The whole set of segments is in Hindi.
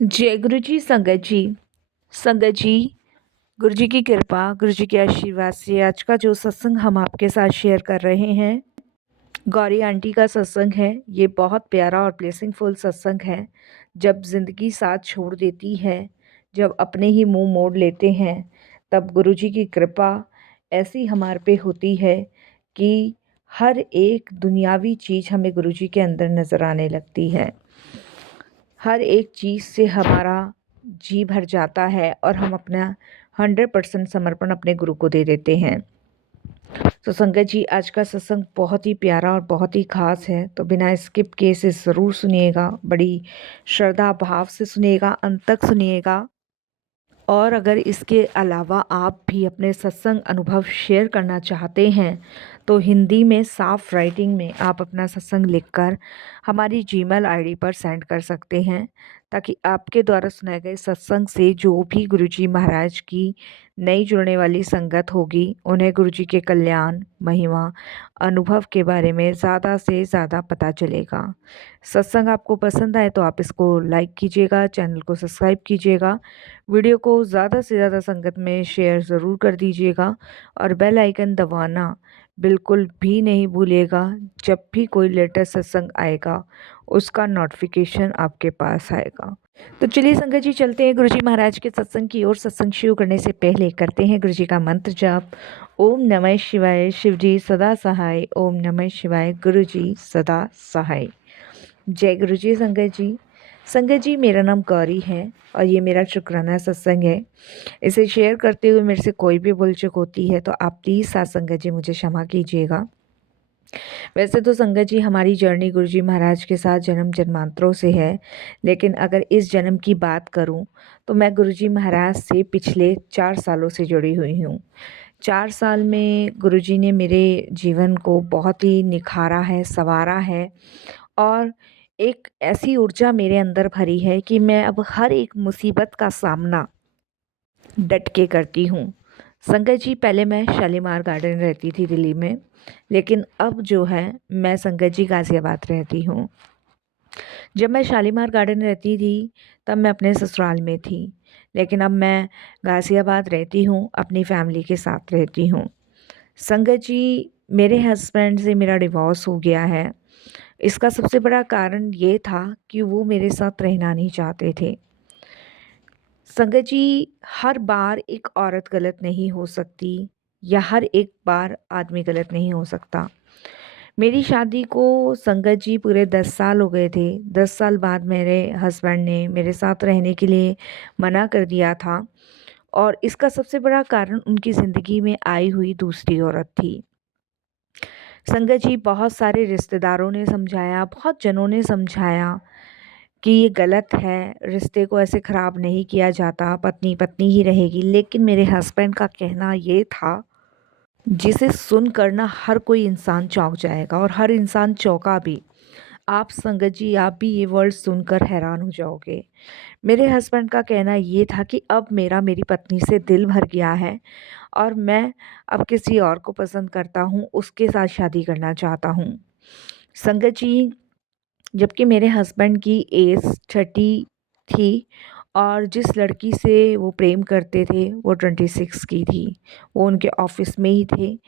जय गुरु जी। संगत जी, गुरु जी की कृपा, गुरु जी के आशीर्वाद से आज का जो सत्संग हम आपके साथ शेयर कर रहे हैं, गौरी आंटी का सत्संग है। ये बहुत प्यारा और ब्लेसिंगफुल सत्संग है। जब ज़िंदगी साथ छोड़ देती है, जब अपने ही मुंह मोड़ लेते हैं, तब गुरु जी की कृपा ऐसी हमारे पे होती है कि हर एक दुनियावी चीज़ हमें गुरु जी के अंदर नज़र आने लगती है। हर एक चीज़ से हमारा जी भर जाता है और हम अपना 100% समर्पण अपने गुरु को दे देते हैं। तो संगत जी, आज का सत्संग बहुत ही प्यारा और बहुत ही ख़ास है, तो बिना स्किप किए इसे ज़रूर सुनिएगा। बड़ी श्रद्धा भाव से सुनिएगा, अंत तक सुनिएगा। और अगर इसके अलावा आप भी अपने सत्संग अनुभव शेयर करना चाहते हैं तो हिंदी में साफ राइटिंग में आप अपना सत्संग लिखकर हमारी जीमेल आईडी पर सेंड कर सकते हैं, ताकि आपके द्वारा सुनाए गए सत्संग से जो भी गुरुजी महाराज की नई जुड़ने वाली संगत होगी उन्हें गुरुजी के कल्याण, महिमा, अनुभव के बारे में ज़्यादा से ज़्यादा पता चलेगा। सत्संग आपको पसंद आए तो आप इसको लाइक कीजिएगा, चैनल को सब्सक्राइब कीजिएगा, वीडियो को ज़्यादा से ज़्यादा संगत में शेयर ज़रूर कर दीजिएगा और बेल आइकन दबाना बिल्कुल भी नहीं भूलिएगा। जब भी कोई लेटेस्ट सत्संग आएगा उसका नोटिफिकेशन आपके पास आएगा। तो चलिए संगत जी, चलते हैं गुरुजी महाराज के सत्संग की ओर। सत्संग शुरू करने से पहले करते हैं गुरुजी का मंत्र जाप। ओम नमः शिवाय, शिव जी सदा सहाय। ओम नमः शिवाय, गुरुजी सदा सहाय। जय गुरुजी। संगत जी, मेरा नाम गौरी है और ये मेरा शुक्राना सत्संग है। इसे शेयर करते हुए मेरे से कोई भी भूल चूक होती है तो आप प्लीज़ साथ संगत जी मुझे क्षमा कीजिएगा। वैसे तो संगत जी, हमारी जर्नी गुरुजी महाराज के साथ जन्म जन्मांतरों से है, लेकिन अगर इस जन्म की बात करूं तो मैं गुरुजी महाराज से पिछले 4 सालों से जुड़ी हुई हूं। 4 साल में गुरुजी ने मेरे जीवन को बहुत ही निखारा है, संवारा है और एक ऐसी ऊर्जा मेरे अंदर भरी है कि मैं अब हर एक मुसीबत का सामना डट के करती हूँ। संगत जी, पहले मैं शालीमार गार्डन रहती थी दिल्ली में, लेकिन अब जो है मैं संगत जी गाज़ियाबाद रहती हूँ। जब मैं शालीमार गार्डन रहती थी तब मैं अपने ससुराल में थी, लेकिन अब मैं गाज़ियाबाद रहती हूँ, अपनी फैमिली के साथ रहती हूँ। संगत जी, मेरे हस्बैंड से मेरा डिवोर्स हो गया है। इसका सबसे बड़ा कारण ये था कि वो मेरे साथ रहना नहीं चाहते थे। संगत जी, हर बार एक औरत गलत नहीं हो सकती या हर एक बार आदमी गलत नहीं हो सकता। मेरी शादी को संगत जी पूरे 10 साल हो गए थे। 10 साल बाद मेरे हस्बैंड ने मेरे साथ रहने के लिए मना कर दिया था और इसका सबसे बड़ा कारण उनकी ज़िंदगी में आई हुई दूसरी औरत थी। संगत जी, बहुत सारे रिश्तेदारों ने समझाया, बहुत जनों ने समझाया कि ये गलत है, रिश्ते को ऐसे ख़राब नहीं किया जाता, पत्नी पत्नी ही रहेगी। लेकिन मेरे हस्बैंड का कहना ये था, जिसे सुनकर ना हर कोई इंसान चौंक जाएगा और हर इंसान चौंका भी। आप संगत जी, आप भी ये वर्ड सुनकर हैरान हो जाओगे। मेरे हस्बैंड का कहना ये था कि अब मेरी पत्नी से दिल भर गया है और मैं अब किसी और को पसंद करता हूँ, उसके साथ शादी करना चाहता हूँ। संगत जी, जबकि मेरे हस्बैंड की एज 30 थी और जिस लड़की से वो प्रेम करते थे वो 26 की थी। वो उनके ऑफिस में ही थे,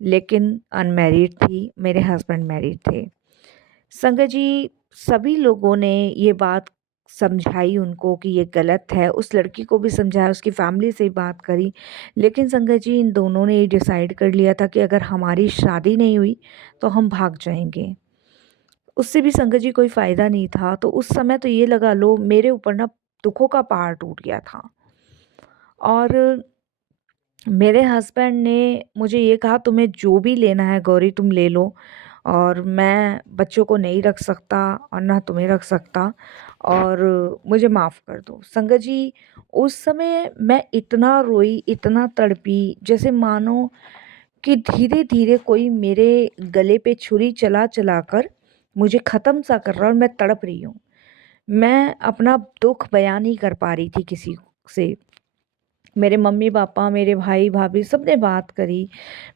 लेकिन अनमैरिड थी, मेरे हस्बैंड मैरिड थे। संगत जी, सभी लोगों ने ये बात समझाई उनको कि ये गलत है, उस लड़की को भी समझाया, उसकी फैमिली से बात करी, लेकिन संगत जी, इन दोनों ने ये डिसाइड कर लिया था कि अगर हमारी शादी नहीं हुई तो हम भाग जाएंगे। उससे भी संगत जी कोई फ़ायदा नहीं था। तो उस समय तो ये लगा लो मेरे ऊपर ना दुखों का पहाड़ टूट गया था और मेरे हस्बैंड ने मुझे ये कहा, तुम्हें जो भी लेना है गौरी तुम ले लो, और मैं बच्चों को नहीं रख सकता और ना तुम्हें रख सकता और मुझे माफ़ कर दो। संगत जी, उस समय मैं इतना रोई, इतना तड़पी, जैसे मानो कि धीरे-धीरे कोई मेरे गले पे छुरी चला-चला कर मुझे ख़त्म सा कर रहा है और मैं तड़प रही हूँ। मैं अपना दुःख बयान नहीं कर पा रही थी किसी से। मेरे मम्मी पापा, मेरे भाई भाभी सब ने बात करी,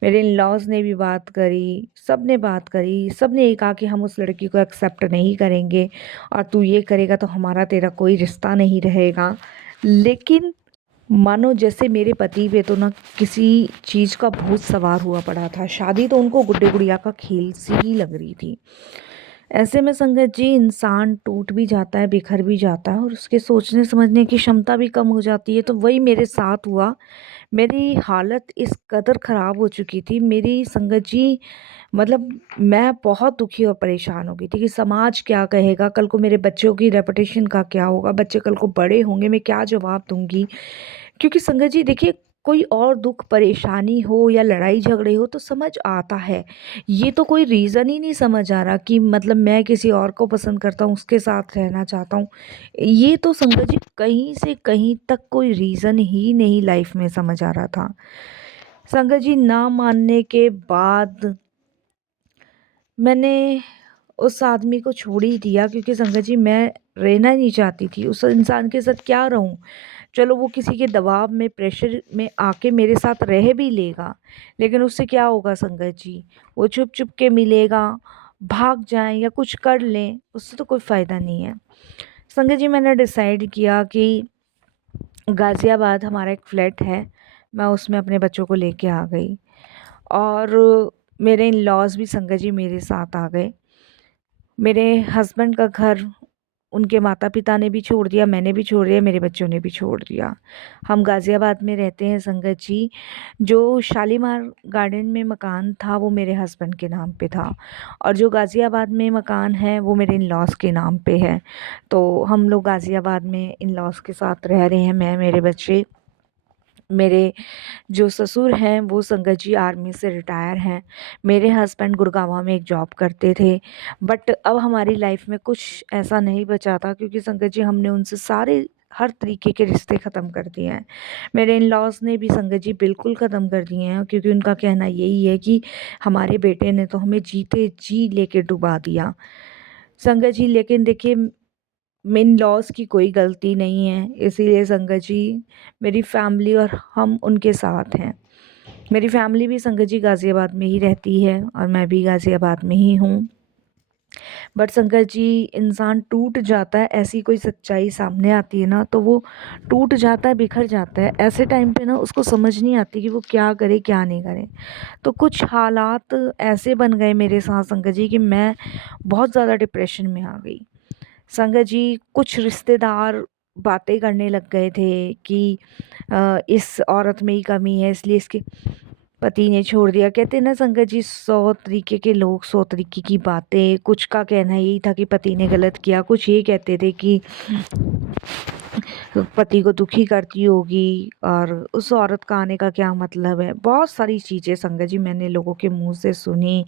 मेरे इन-लॉज़ ने भी बात करी, सब ने बात करी, सब ने ये कहा कि हम उस लड़की को एक्सेप्ट नहीं करेंगे और तू ये करेगा तो हमारा तेरा कोई रिश्ता नहीं रहेगा। लेकिन मानो जैसे मेरे पति पे तो ना किसी चीज़ का भूत सवार हुआ पड़ा था। शादी तो उनको गुड्डे गुड़िया का खेल सी ही लग रही थी। ऐसे में संगत जी इंसान टूट भी जाता है, बिखर भी जाता है और उसके सोचने समझने की क्षमता भी कम हो जाती है। तो वही मेरे साथ हुआ। मेरी हालत इस कदर ख़राब हो चुकी थी, मेरी संगत जी मतलब मैं बहुत दुखी और परेशान हो गई थी कि समाज क्या कहेगा, कल को मेरे बच्चों की रेपुटेशन का क्या होगा, बच्चे कल को बड़े होंगे, मैं क्या जवाब दूँगी? क्योंकि संगत जी देखिए, कोई और दुख परेशानी हो या लड़ाई झगड़े हो तो समझ आता है। ये तो कोई रीज़न ही नहीं समझ आ रहा कि मतलब मैं किसी और को पसंद करता हूँ, उसके साथ रहना चाहता हूँ। ये तो संगत जी कहीं से कहीं तक कोई रीज़न ही नहीं लाइफ में समझ आ रहा था। संगत जी ना मानने के बाद मैंने उस आदमी को छोड़ ही दिया, क्योंकि संगत जी मैं रहना ही नहीं चाहती थी उस इंसान के साथ। क्या रहूं? चलो वो किसी के दबाव में, प्रेशर में आके मेरे साथ रह भी लेगा, लेकिन उससे क्या होगा संगत जी? वो छुप छुप के मिलेगा, भाग जाए या कुछ कर लें, उससे तो कोई फ़ायदा नहीं है। संगत जी मैंने डिसाइड किया कि गाज़ियाबाद हमारा एक फ्लैट है, मैं उसमें अपने बच्चों को लेके आ गई और मेरे इन-लॉज़ भी संगत जी मेरे साथ आ गए। मेरे हस्बैंड का घर उनके माता-पिता ने भी छोड़ दिया, मैंने भी छोड़ दिया, मेरे बच्चों ने भी छोड़ दिया। हम गाज़ियाबाद में रहते हैं संगत जी। जो शालीमार गार्डन में मकान था वो मेरे हस्बैंड के नाम पे था और जो गाज़ियाबाद में मकान है वो मेरे इन-लॉज़ के नाम पे है। तो हम लोग गाज़ियाबाद में इन-लॉज़ के साथ रह रहे हैं, मैं, मेरे बच्चे। मेरे जो ससुर हैं वो संगत जी आर्मी से रिटायर हैं। मेरे हस्बैंड गुड़गाँव में एक जॉब करते थे, बट अब हमारी लाइफ में कुछ ऐसा नहीं बचा था, क्योंकि संगत जी हमने उनसे सारे हर तरीके के रिश्ते ख़त्म कर दिए हैं। मेरे इन-लॉज़ ने भी संगत जी बिल्कुल ख़त्म कर दिए हैं, क्योंकि उनका कहना यही है कि हमारे बेटे ने तो हमें जीते जी लेके डुबा दिया। संगत जी लेकिन देखिए इन-लॉज़ की कोई गलती नहीं है, इसीलिए संगत जी मेरी फैमिली और हम उनके साथ हैं। मेरी फैमिली भी संगत जी गाज़ियाबाद में ही रहती है और मैं भी गाज़ियाबाद में ही हूँ। बट संगत जी इंसान टूट जाता है, ऐसी कोई सच्चाई सामने आती है ना तो वो टूट जाता है, बिखर जाता है। ऐसे टाइम पे ना उसको समझ नहीं आती कि वो क्या करे, क्या नहीं करे। तो कुछ हालात ऐसे बन गए मेरे साथ संगत जी कि मैं बहुत ज़्यादा डिप्रेशन में आ गई। संगत जी कुछ रिश्तेदार बातें करने लग गए थे कि इस औरत में ही कमी है इसलिए इसके पति ने छोड़ दिया। कहते हैं ना संगत जी, 100 तरीके के लोग, 100 तरीके की बातें। कुछ का कहना यही था कि पति ने गलत किया, कुछ ये कहते थे कि पति को दुखी करती होगी और उस औरत का आने का क्या मतलब है। बहुत सारी चीज़ें संगत जी मैंने लोगों के मुंह से सुनी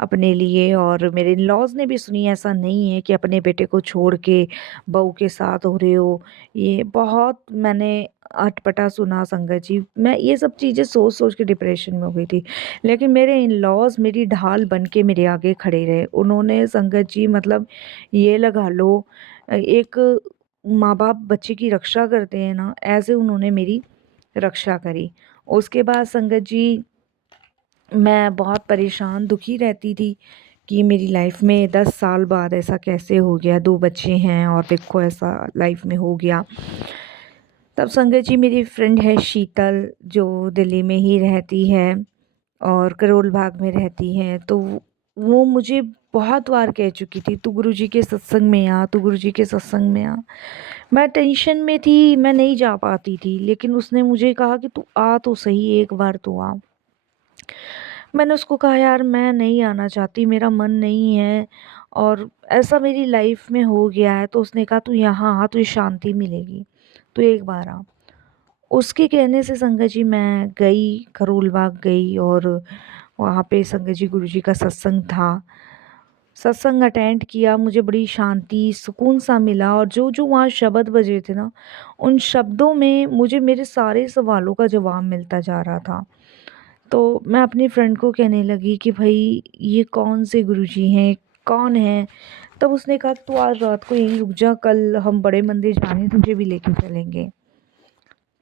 अपने लिए, और मेरे इन-लॉज़ ने भी सुनी। ऐसा नहीं है कि अपने बेटे को छोड़ के बहू के साथ हो रहे हो, ये बहुत मैंने अटपटा सुना संगत जी। मैं ये सब चीज़ें सोच सोच के डिप्रेशन में हो गई थी, लेकिन मेरे इन-लॉज़ मेरी ढाल बन के मेरे आगे खड़े रहे। उन्होंने संगत जी मतलब ये लगा लो, एक माँ बाप बच्चे की रक्षा करते हैं ना, ऐसे उन्होंने मेरी रक्षा करी। उसके बाद संगत जी मैं बहुत परेशान, दुखी रहती थी कि मेरी लाइफ में 10 साल बाद ऐसा कैसे हो गया, 2 बच्चे हैं और देखो ऐसा लाइफ में हो गया। तब संगत जी मेरी फ्रेंड है शीतल, जो दिल्ली में ही रहती है और करोल बाग में रहती है, तो वो मुझे बहुत बार कह चुकी थी, "तू गुरुजी के सत्संग में आ, तू गुरुजी के सत्संग में आ।" मैं टेंशन में थी, मैं नहीं जा पाती थी, लेकिन उसने मुझे कहा कि तू आ तो सही, एक बार तो आ। मैंने उसको कहा यार मैं नहीं आना चाहती, मेरा मन नहीं है और ऐसा मेरी लाइफ में हो गया है। तो उसने कहा तू यहाँ आ, तुझे शांति मिलेगी, तू एक बार आ। उसके कहने से संगत जी मैं गई, करोल बाग गई और वहाँ पे संगत जी गुरुजी का सत्संग था। सत्संग अटेंड किया, मुझे बड़ी शांति, सुकून सा मिला और जो-जो वहाँ शब्द बजे थे ना, उन शब्दों में मुझे मेरे सारे सवालों का जवाब मिलता जा रहा था। तो मैं अपनी फ्रेंड को कहने लगी कि भई ये कौन से गुरुजी हैं, कौन हैं? तब उसने कहा तू आज रात को यहीं रुक जा, कल हम बड़े मंदिर जा रहे हैं, तुझे भी लेके चलेंगे।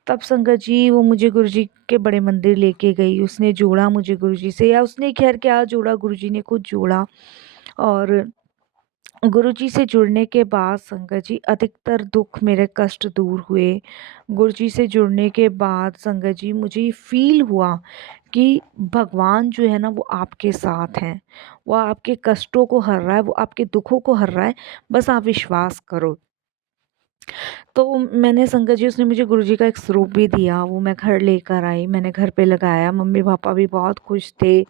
तब संगत जी वो मुझे गुरुजी के बड़े मंदिर लेके गई, उसने जोड़ा मुझे गुरुजी से, या उसने ख़ैर क्या जोड़ा, गुरुजी ने खुद जोड़ा। और गुरुजी से जुड़ने के बाद संगत जी अधिकतर दुख मेरे कष्ट दूर हुए। गुरुजी से जुड़ने के बाद संगत जी मुझे ये फ़ील हुआ कि भगवान जो है ना वो आपके साथ हैं। वो आपके कष्टों को हर रहा है, वो आपके दुखों को हर रहा है, बस आप विश्वास करो। तो मैंने संगत जी उसने मुझे गुरुजी का एक स्वरूप भी दिया, वो मैं घर लेकर आई, मैंने घर पे लगाया। मम्मी-पापा भी बहुत खुश थे,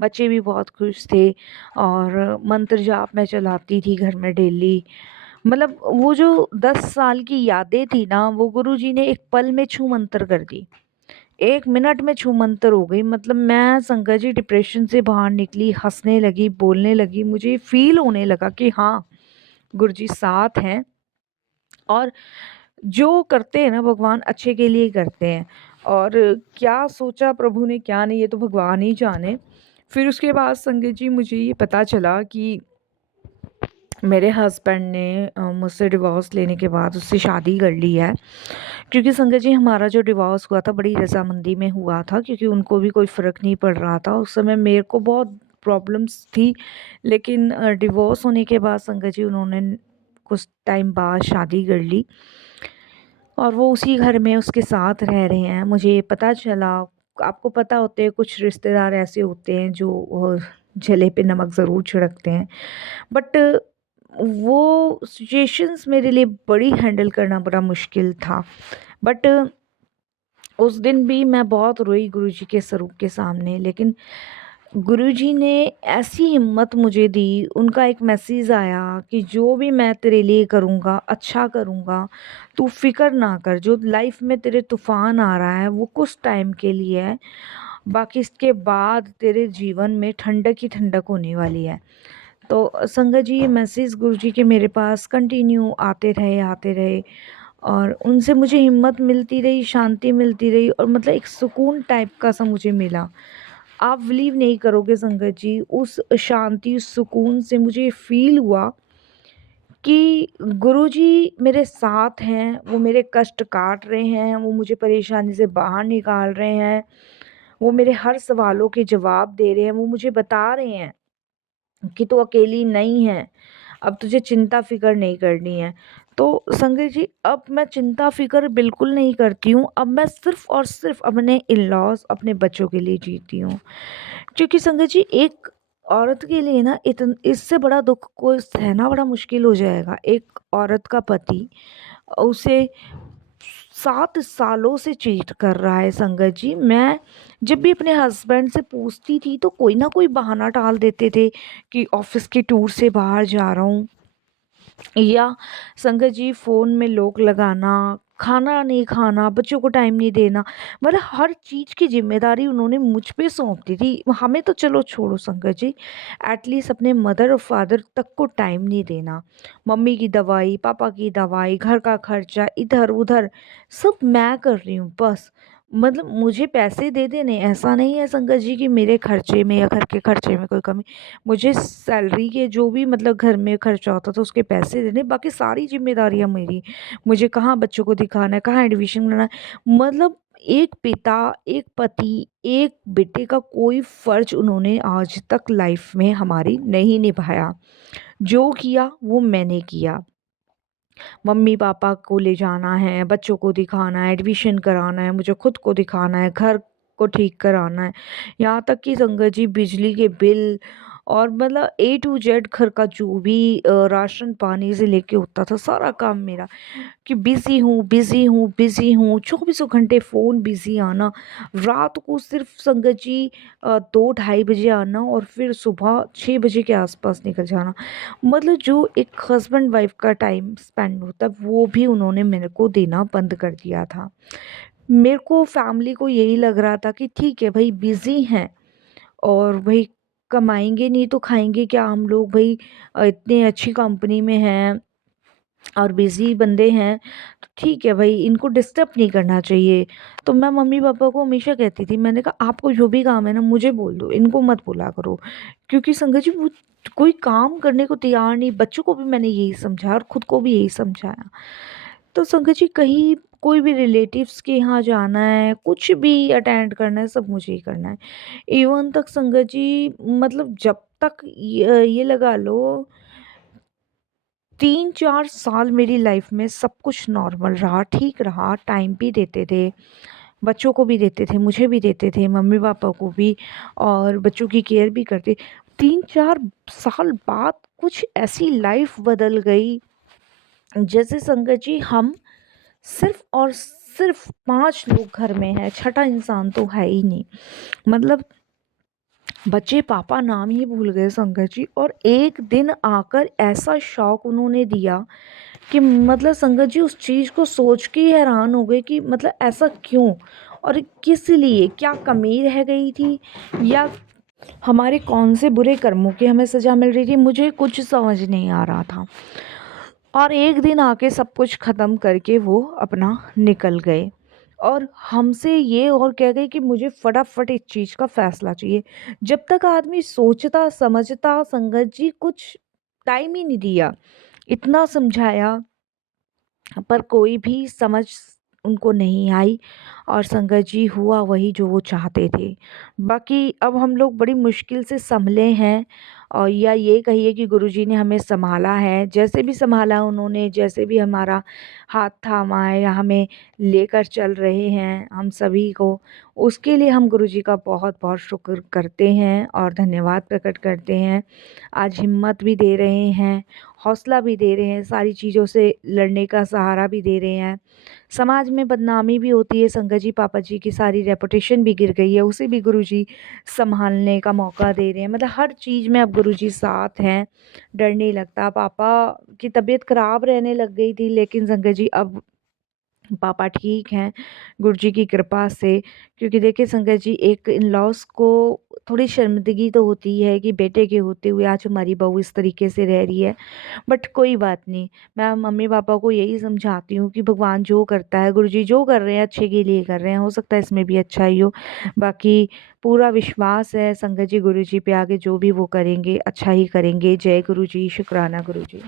बच्चे भी बहुत खुश थे और मंत्र जाप मैं चलाती थी घर में डेली। मतलब वो जो 10 साल की यादें थी ना, वो गुरुजी ने एक पल में छू-मंतर कर दी। 1 मिनट में छू-मंतर हो गई। मतलब मैं संगत जी डिप्रेशन से बाहर निकली, हँसने लगी, बोलने लगी। मुझे फ़ील होने लगा कि हाँ, गुरुजी साथ हैं और जो करते हैं ना भगवान अच्छे के लिए ही करते हैं। और क्या सोचा प्रभु ने क्या नहीं, ये तो भगवान ही जाने। फिर उसके बाद संगत जी मुझे ये पता चला कि मेरे हस्बैंड ने मुझसे डिवोर्स लेने के बाद उससे शादी कर ली है। क्योंकि संगत जी हमारा जो डिवोर्स हुआ था बड़ी रज़ामंदी में हुआ था, क्योंकि उनको भी कोई फ़र्क नहीं पड़ रहा था। उस समय मेरे को बहुत प्रॉब्लम्स थी, लेकिन डिवोर्स होने के बाद संगत जी उन्होंने कुछ टाइम बाद शादी कर ली और वो उसी घर में उसके साथ रह रहे हैं। मुझे पता चला, आपको पता होते हैं कुछ रिश्तेदार ऐसे होते हैं जो जले पे नमक ज़रूर छिड़कते हैं। बट वो सिचुएशंस मेरे लिए बड़ी हैंडल करना बड़ा मुश्किल था। बट उस दिन भी मैं बहुत रोई गुरुजी के स्वरूप के सामने, लेकिन गुरुजी ने ऐसी हिम्मत मुझे दी, उनका एक मैसेज आया कि जो भी मैं तेरे लिए करूँगा, अच्छा करूँगा, तू फ़िक्र ना कर। जो लाइफ में तेरे तूफ़ान आ रहा है वो कुछ टाइम के लिए है, बाकी इसके बाद तेरे जीवन में ठंडक ही ठंडक होने वाली है। तो संगत जी ये मैसेज गुरुजी के मेरे पास कंटिन्यू आते रहे और उनसे मुझे हिम्मत मिलती रही, शांति मिलती रही और मतलब एक सुकून टाइप का सा मुझे मिला। आप बिलीव नहीं करोगे संगत जी, उस शांति, उस सुकून से मुझे फ़ील हुआ कि गुरुजी मेरे साथ हैं, वो मेरे कष्ट काट रहे हैं, वो मुझे परेशानी से बाहर निकाल रहे हैं, वो मेरे हर सवालों के जवाब दे रहे हैं, वो मुझे बता रहे हैं कि तू अकेली नहीं है, अब तुझे चिंता फ़िक्र नहीं करनी है। तो संगत जी अब मैं चिंता फ़िक्र बिल्कुल नहीं करती हूँ, अब मैं सिर्फ़ और सिर्फ़ अपने इन-लॉज़, अपने बच्चों के लिए जीती हूँ। क्योंकि संगत जी एक औरत के लिए ना इससे बड़ा दुःख को सहना बड़ा मुश्किल हो जाएगा। एक औरत का पति उसे 7 सालों से चीट कर रहा है संगत जी। मैं जब भी अपने हस्बैंड से पूछती थी तो कोई ना कोई बहाना टाल देते थे कि ऑफ़िस के टूर से बाहर जा रहा हूँ, या संगत जी फ़ोन में लॉक लगाना, खाना नहीं खाना, बच्चों को टाइम नहीं देना, मतलब हर चीज़ की ज़िम्मेदारी उन्होंने मुझ पे सौंप दी थी। हमें तो चलो छोड़ो संगत जी, एटलीस्ट अपने मदर और फादर तक को टाइम नहीं देना। मम्मी की दवाई, पापा की दवाई, घर का खर्चा, इधर-उधर सब मैं कर रही हूँ बस। मतलब मुझे पैसे दे देने, ऐसा नहीं है संगत जी कि मेरे खर्चे में या घर के खर्चे में कोई कमी। मुझे सैलरी के जो भी मतलब घर में खर्चा होता था उसके पैसे देने, बाकी सारी ज़िम्मेदारियाँ मेरी। मुझे कहाँ बच्चों को दिखाना है, कहाँ एडमिशन कराना है। मतलब एक पिता, एक पति, एक बेटे का कोई फ़र्ज़ उन्होंने आज तक लाइफ़ में हमारी नहीं निभाया। जो किया वो मैंने किया। मम्मी-पापा को ले जाना है, बच्चों को दिखाना है, एडमिशन कराना है, मुझे खुद को दिखाना है, घर को ठीक कराना है। यहाँ तक कि संगत जी बिजली के बिल और मतलब ए टू जेड घर का जो भी राशन पानी से लेके होता था सारा काम मेरा। कि बिज़ी हूँ, बिज़ी हूँ, बिज़ी हूँ, चौबीसों घंटे फ़ोन बिज़ी आना, रात को सिर्फ़ संगत जी 2 ढाई बजे आना और फिर सुबह 6 बजे के आस-पास निकल जाना। मतलब जो एक हस्बैंड वाइफ़ का टाइम स्पेंड होता है, वो भी उन्होंने मेरे को देना बंद कर दिया था। मेरे को फैमिली को यही लग रहा था कि ठीक है भई बिज़ी हैं और भई कमाएँगे नहीं तो खाएँगे क्या हम लोग भई, इतनी अच्छी कंपनी में हैं और बिज़ी बंदे हैं, तो ठीक है भई इनको डिस्टर्ब नहीं करना चाहिए। तो मैं मम्मी-पापा को हमेशा कहती थी, मैंने कहा आपको जो भी काम है ना मुझे बोल दो, इनको मत बोला करो। क्योंकि संगत जी वो कोई काम करने को तैयार नहीं, बच्चों को भी मैंने यही समझाया और खुद को भी यही समझाया। तो संगत जी कहीं कोई भी रिलेटिव्स के यहाँ जाना है, कुछ भी अटेंड करना है, सब मुझे ही करना है। इवन तक संगत जी, मतलब जब तक ये लगा लो 3-4 साल मेरी लाइफ में सब कुछ नॉर्मल रहा, ठीक रहा, टाइम भी देते थे, बच्चों को भी देते थे, मुझे भी देते थे, मम्मी-पापा को भी, और बच्चों की केयर भी करते। 3-4 साल बाद कुछ ऐसी लाइफ बदल गई, जैसे संगत जी हम सिर्फ़ और सिर्फ़ 5 लोग घर में हैं, छठा इंसान तो है ही नहीं। मतलब बच्चे पापा नाम ही भूल गए संगत जी, और एक दिन आकर ऐसा शॉक उन्होंने दिया कि मतलब संगत जी उस चीज़ को सोच के ही हैरान हो गए कि मतलब ऐसा क्यों और किस लिए, क्या कमी रह गई थी, या हमारे कौन से बुरे कर्मों की हमें सज़ा मिल रही थी, मुझे कुछ समझ नहीं आ रहा था। और एक दिन आके सब कुछ ख़त्म करके वो अपना निकल गए, और हमसे ये और कह गए कि मुझे फटाफट इस चीज़ का फ़ैसला चाहिए। जब तक आदमी सोचता समझता संगत जी, कुछ टाइम ही नहीं दिया। इतना समझाया पर कोई भी समझ उनको नहीं आई, और संगत जी हुआ वही जो वो चाहते थे। बाकी अब हम लोग बड़ी मुश्किल से सँभले हैं, और या ये कहिए कि गुरुजी ने हमें सँभाला है, जैसे भी सँभाला उन्होंने, जैसे भी हमारा हाथ थामा है या हमें लेकर चल रहे हैं हम सभी को, उसके लिए हम गुरुजी का बहुत-बहुत शुक्र करते हैं और धन्यवाद प्रकट करते हैं। आज हिम्मत भी दे रहे हैं, हौसला भी दे रहे हैं, सारी चीज़ों से लड़ने का सहारा भी दे रहे हैं। समाज में बदनामी भी होती है संगत जी, पापा जी की सारी रेपुटेशन भी गिर गई है, उसे भी गुरुजी सँभालने का मौका दे रहे हैं। मतलब हर चीज़ में अब गुरुजी साथ हैं, डर नहीं लगता। पापा की तबीयत ख़राब रहने लग गई थी, लेकिन संगत जी अब पापा ठीक हैं गुरुजी की कृपा से। क्योंकि देखिए संगत जी, एक इन-लॉज़ को थोड़ी शर्मिंदगी तो होती है कि बेटे के होते हुए आज हमारी बहू इस तरीके से रह रही है। बट कोई बात नहीं, मैं मम्मी-पापा को यही समझाती हूँ कि भगवान जो करता है, गुरुजी जो कर रहे हैं अच्छे के लिए कर रहे हैं, हो सकता है इसमें भी अच्छा ही हो। बाकी पूरा विश्वास है संगत जी गुरुजी पे, आगे जो भी वो करेंगे अच्छा ही करेंगे। जय गुरुजी, शुक्राना गुरुजी।